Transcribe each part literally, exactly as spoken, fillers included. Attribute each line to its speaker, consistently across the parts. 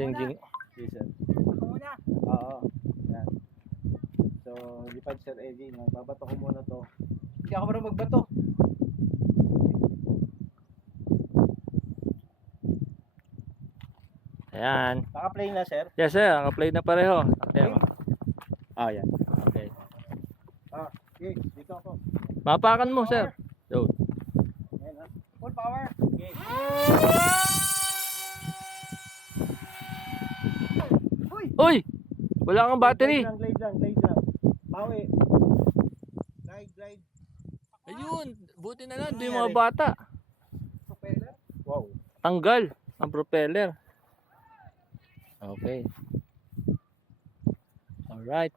Speaker 1: challenging.
Speaker 2: Yes, sir.
Speaker 3: Ako muna.
Speaker 2: Oo. Yan. So, lipad Sir Eddie. Babato ko muna to.
Speaker 3: Hindi ako marunong magbato.
Speaker 1: Ayan.
Speaker 2: Naka-play na, sir?
Speaker 1: Yes sir, naka-play na pareho. Ayan.
Speaker 2: Ah, yan.
Speaker 1: Okay.
Speaker 2: Ah, okay. Dito ako.
Speaker 1: Mapakan mo sir. Yo.
Speaker 2: Yan, ha.
Speaker 3: Full power.
Speaker 2: Okay.
Speaker 3: Uy!
Speaker 1: Uy! Wala kang battery.
Speaker 2: Glide lang, glide lang, glide lang. Bawi. Glide, glide.
Speaker 1: Ayun, buti na lang, yung mga bata.
Speaker 3: Propeller.
Speaker 2: Wow.
Speaker 1: Tanggal ang propeller. Okay. Alright.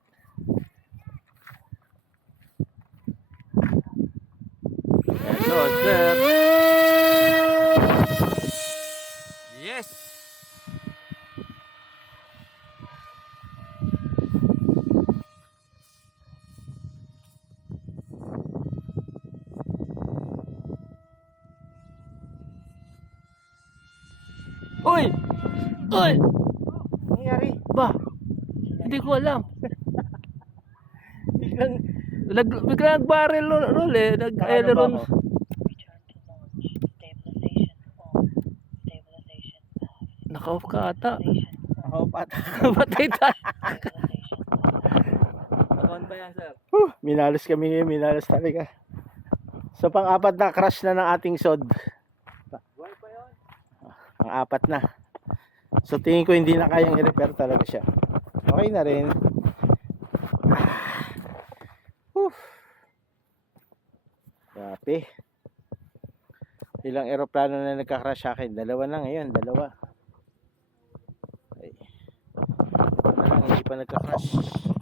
Speaker 1: Hello, sir. Yes. Uy! Uy!
Speaker 2: Nangyari?
Speaker 1: Ba? Hindi ko alam.
Speaker 2: Biglang,
Speaker 1: Nag bigla nag-barrel roll, roll eh,
Speaker 2: Nakano ba
Speaker 1: nag-aileron.
Speaker 2: ako?
Speaker 1: Naka-off ka ata.
Speaker 2: Ako pata.
Speaker 1: Patay tayo. Naka-on pa yan, sir.
Speaker 2: Huh, minalas kami ngayon, minalas talaga. So, pang-apat na crash na ng ating sod. Pang-apat na. So, tingin ko hindi na kayang i-repair talaga siya. Okay na rin. Huh. Grabe. Ilang eroplano na nagka-crash sa akin? Dalawa na ngayon, dalawa. Ay. Ito na lang, hindi pa nagka-crash.